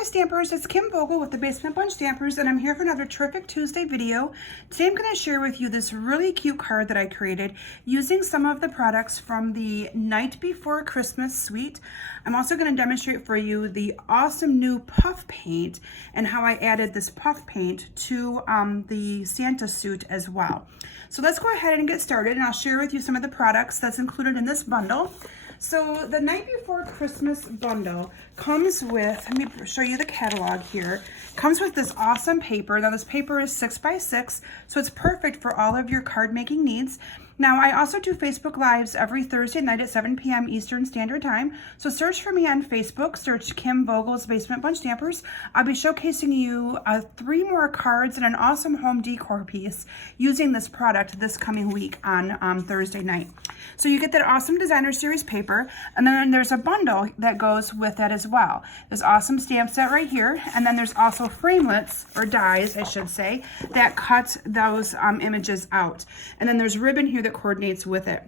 Hi Stampers, it's Kim Vogel with the Basement Bunch Stampers, and I'm here for another terrific Tuesday video. Today I'm going to share with you this really cute card that I created using some of the products from the Night Before Christmas suite. I'm also going to demonstrate for you the awesome new puff paint and how I added this puff paint to the Santa suit as well. So let's go ahead and get started, and I'll share with you some of the products that's included in this bundle. So the Night Before Christmas bundle comes with, let me show you the catalog here, comes with this awesome paper. Now this paper is 6x6, so it's perfect for all of your card making needs. Now I also do Facebook Lives every Thursday night at 7 p.m. Eastern Standard Time. So search for me on Facebook, search Kim Vogel's Basement Bunch Stampers. I'll be showcasing you 3 more cards and an awesome home decor piece using this product this coming week on Thursday night. So you get that awesome designer series paper, and then there's a bundle that goes with that as well. This awesome stamp set right here, and then there's also framelits, or dies I should say, that cut those images out. And then there's ribbon here that coordinates with it.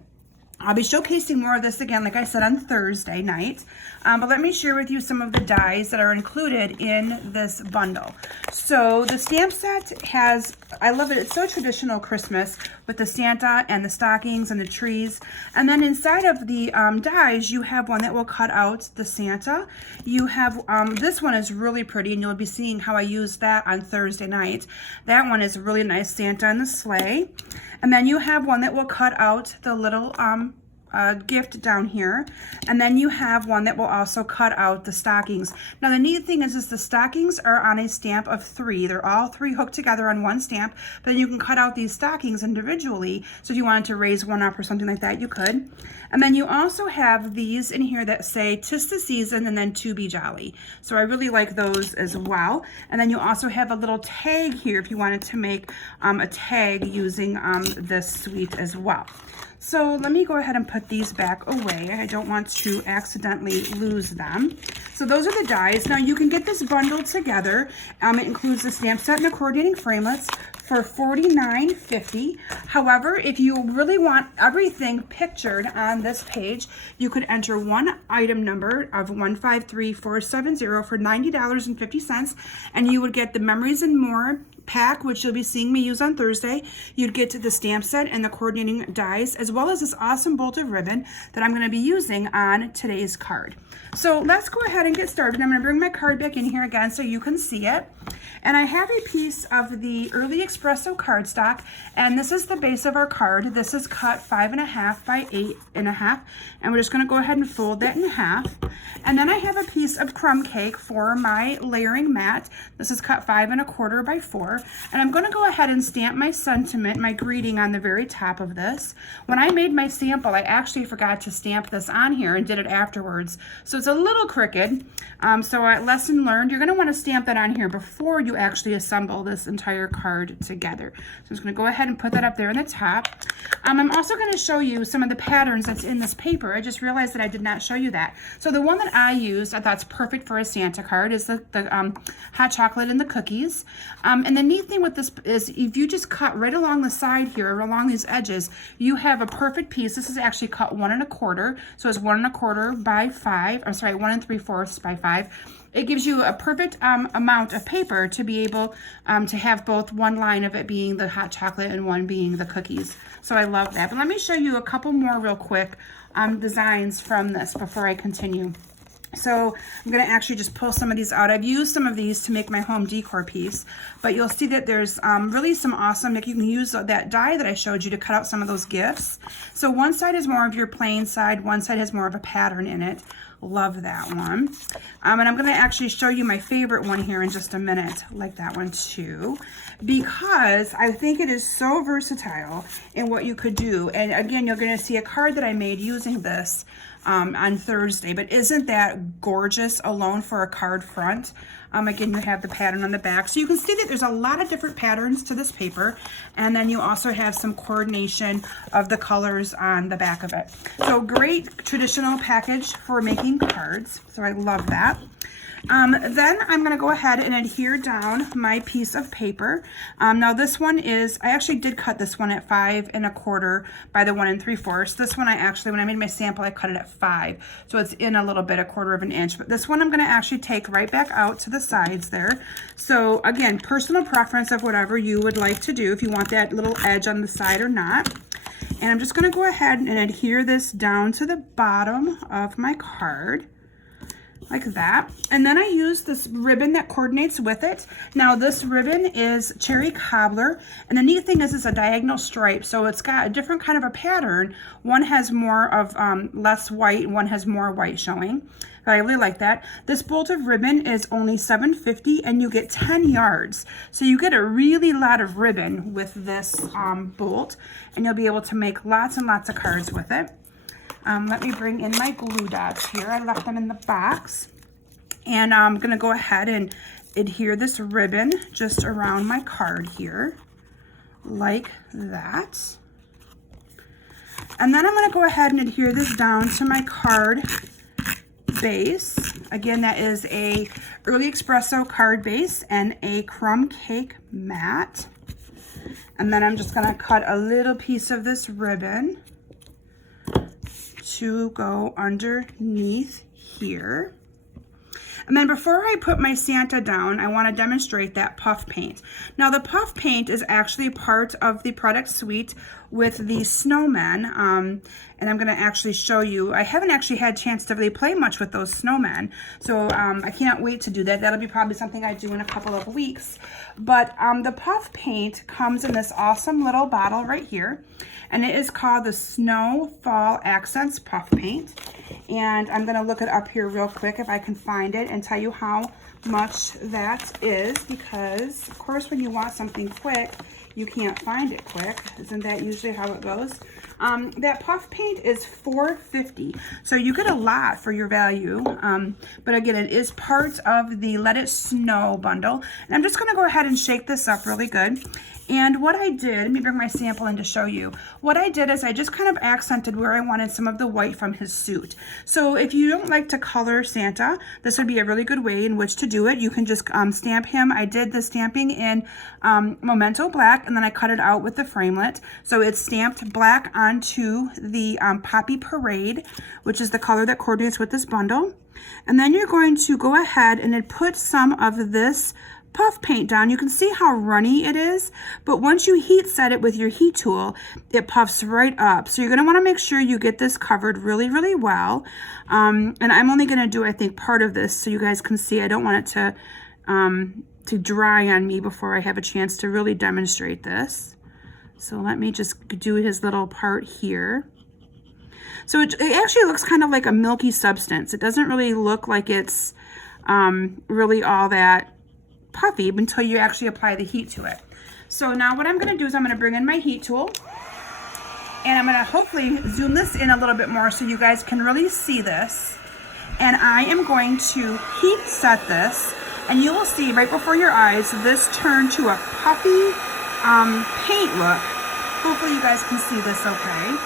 I'll be showcasing more of this again, like I said, on Thursday night. But let me share with you some of the dies that are included in this bundle. So the stamp set has, I love it, it's so traditional Christmas with the Santa and the stockings and the trees. And then inside of the dies, you have one that will cut out the Santa. You have, this one is really pretty, and you'll be seeing how I use that on Thursday night. That one is really nice, Santa and the sleigh. And then you have one that will cut out the little gift down here, and then you have one that will also cut out the stockings. Now the neat thing is the stockings are on a stamp of 3. They're all 3 hooked together on one stamp, but then you can cut out these stockings individually. So if you wanted to raise one up or something like that, you could. And then you also have these in here that say "'Tis the Season" and then "To be Jolly." So I really like those as well. And then you also have a little tag here if you wanted to make a tag using this suite as well. So let me go ahead and put these back away. I don't want to accidentally lose them. So those are the dies. Now you can get this bundled together. It includes the stamp set and the coordinating framelits for $49.50. However, if you really want everything pictured on this page, you could enter one item number of 153470 for $90.50, and you would get the Memories and More pack, which you'll be seeing me use on Thursday. You'd get the stamp set and the coordinating dies, as well as this awesome bolt of ribbon that I'm going to be using on today's card. So let's go ahead and get started. I'm going to bring my card back in here again so you can see it. And I have a piece of the Early Espresso cardstock, and this is the base of our card. This is cut 5.5 by 8.5, and we're just going to go ahead and fold that in half. And then I have a piece of crumb cake for my layering mat. This is cut 5.25 by 4, and I'm going to go ahead and stamp my sentiment, my greeting, on the very top of this. When I made my sample, I actually forgot to stamp this on here and did it afterwards, so it's a little crooked. So lesson learned, you're going to want to stamp that on here before you actually assemble this entire card together. So I'm just going to go ahead and put that up there on the top. I'm also going to show you some of the patterns that's in this paper. I just realized that I did not show you that. So the one that I used, I thought is perfect for a Santa card, is the hot chocolate and the cookies. And the neat thing with this is if you just cut right along the side here, or along these edges, you have a perfect piece. This is actually cut 1.25, so it's 1.25 by 5. I'm sorry, 1 3/4 by 5. It gives you a perfect amount of paper to be able to have both one line of it being the hot chocolate and one being the cookies. So I love that. But let me show you a couple more real quick designs from this before I continue. So I'm going to actually just pull some of these out. I've used some of these to make my home decor piece, but you'll see that there's really some awesome, like you can use that die that I showed you to cut out some of those gifts. So one side is more of your plain side, one side has more of a pattern in it. Love that one. And I'm going to actually show you my favorite one here in just a minute. Like that one too, because I think it is so versatile in what you could do. And again, you're going to see a card that I made using this on Thursday, but isn't that gorgeous alone for a card front? Again, you have the pattern on the back, so you can see that there's a lot of different patterns to this paper, and then you also have some coordination of the colors on the back of it. So great traditional package for making cards, so I love that. Then I'm going to go ahead and adhere down my piece of paper. Now this one is, I actually did cut this one at 5 1/4 by the 1 3/4. This one I actually, when I made my sample, I cut it at 5. So it's in a little bit, 1/4 of an inch. But this one I'm going to actually take right back out to the sides there. So again, personal preference of whatever you would like to do, if you want that little edge on the side or not. And I'm just going to go ahead and adhere this down to the bottom of my card, like that. And then I use this ribbon that coordinates with it. Now this ribbon is cherry cobbler, and the neat thing is it's a diagonal stripe, so it's got a different kind of a pattern. One has more of less white, and one has more white showing. But I really like that. This bolt of ribbon is only $7.50, and you get 10 yards. So you get a really lot of ribbon with this bolt, and you'll be able to make lots and lots of cards with it. Let me bring in my glue dots here. I left them in the box. And I'm going to go ahead and adhere this ribbon just around my card here, like that. And then I'm going to go ahead and adhere this down to my card base. Again, that is a Early Espresso card base and a crumb cake mat. And then I'm just going to cut a little piece of this ribbon to go underneath here. And then before I put my Santa down, I want to demonstrate that puff paint. Now the puff paint is actually part of the product suite with the snowmen, and I'm going to actually show you. I haven't actually had a chance to really play much with those snowmen, so I can't wait to do that. That'll be probably something I do in a couple of weeks. But the puff paint comes in this awesome little bottle right here, and it is called the Snow Fall Accents Puff Paint. And I'm going to look it up here real quick if I can find it and tell you how much that is, because of course when you want something quick, you can't find it quick. Isn't that usually how it goes? That puff paint is $4.50, so you get a lot for your value. But again, it is part of the Let It Snow bundle. And I'm just going to go ahead and shake this up really good. And what I did, let me bring my sample in to show you. What I did is I just kind of accented where I wanted some of the white from his suit. So if you don't like to color Santa, this would be a really good way in which to do it. You can just stamp him. I did the stamping in Memento Black, and then I cut it out with the framelit. So it's stamped black onto the Poppy Parade, which is the color that coordinates with this bundle. And then you're going to go ahead and then put some of this puff paint down. You can see how runny it is, but once you heat set it with your heat tool, it puffs right up. So you're going to want to make sure you get this covered really, really well. And I'm only going to do, I think, part of this so you guys can see. I don't want it to dry on me before I have a chance to really demonstrate this. So let me just do his little part here. So it actually looks kind of like a milky substance. It doesn't really look like it's really all that puffy until you actually apply the heat to it. So now what I'm going to do is I'm going to bring in my heat tool, and I'm going to hopefully zoom this in a little bit more so you guys can really see this. And I am going to heat set this, and you will see right before your eyes this turn to a puffy paint look. Hopefully you guys can see this okay.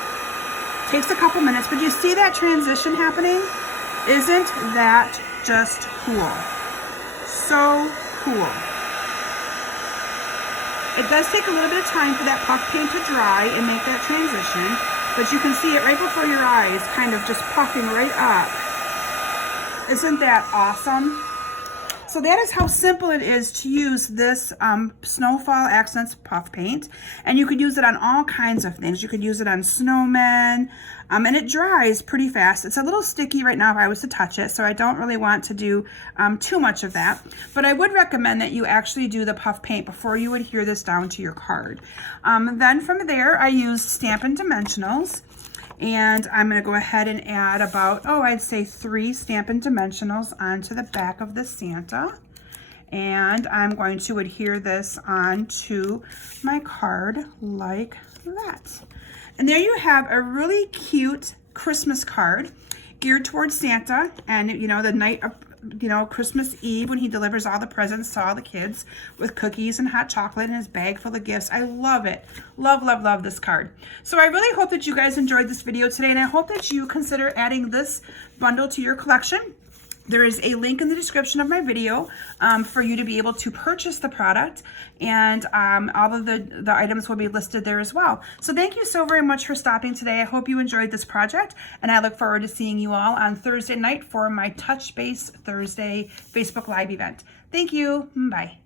Takes a couple minutes, but you see that transition happening? Isn't that just cool? So cool. It does take a little bit of time for that puff paint to dry and make that transition, but you can see it right before your eyes, kind of just puffing right up. Isn't that awesome? So that is how simple it is to use this Snowfall Accents puff paint. And you could use it on all kinds of things. You could use it on snowmen, and it dries pretty fast. It's a little sticky right now if I was to touch it, so I don't really want to do too much of that. But I would recommend that you actually do the puff paint before you adhere this down to your card. Then from there, I used Stampin' Dimensionals. And I'm going to go ahead and add about, I'd say 3 Stampin' Dimensionals onto the back of the Santa. And I'm going to adhere this onto my card like that. And there you have a really cute Christmas card geared towards Santa and, you know, the night of, Christmas Eve when he delivers all the presents to all the kids with cookies and hot chocolate and his bag full of gifts. I love it. Love, love, love this card. So I really hope that you guys enjoyed this video today, and I hope that you consider adding this bundle to your collection. There is a link in the description of my video for you to be able to purchase the product, and all of the items will be listed there as well. So thank you so very much for stopping today. I hope you enjoyed this project, and I look forward to seeing you all on Thursday night for my Touch Base Thursday Facebook Live event. Thank you. Bye.